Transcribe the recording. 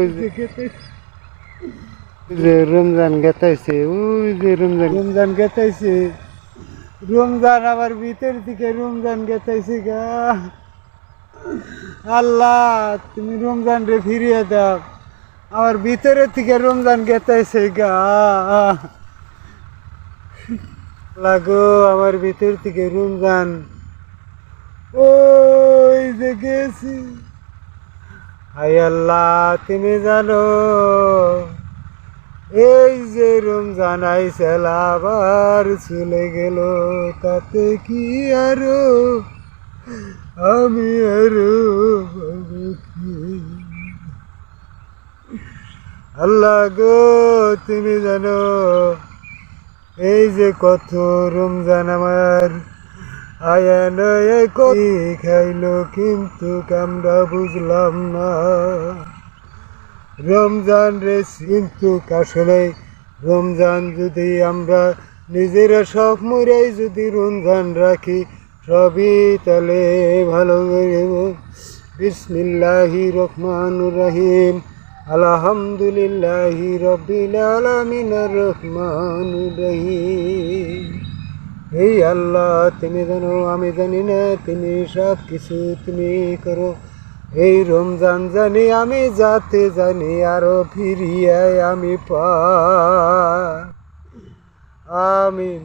ওই যে রমজান গেতাইছে, ওই যে রমজান গেতাইছে, রমজান আবার ভিতর থেকে রমজান গেতাইছে গা। আল্লাহ তুমি রমজান রে ফিরিয়ে দাও, আমার ভিতরের থেকে রমজান গেতাইছে গা। লাগো আমার ভিতর থেকে রমজান ওই যে গেছি। হায় আল্লাহ তুমি জানো, এই যে রমজান আইসাল আবার চলে গেল, তাতে কি আরো আমি আরো আল্লাহ গো তুমি জানো, এই যে কত রমজান আমার আয়ান খাইলো, কিন্তু আমরা বুঝলাম না রমজান রে। কিন্তু আসলে রমজান যদি আমরা নিজেরা সব মরাই যদি রমজান রাখি, সবই তাহলে ভালো করে। বিসমিল্লাহির রহমানির রহিম, আলহামদুলিল্লাহি রাব্বিল আলামিন আর রহমানির রহিম। এই আল্লাহ তুমি জানো, আমি জানি না, তুমি সব কিছু তুমি করো। এই রমজান জানি আমি, যাতে জানি আরো ফিরিয়ে আমি আমিন।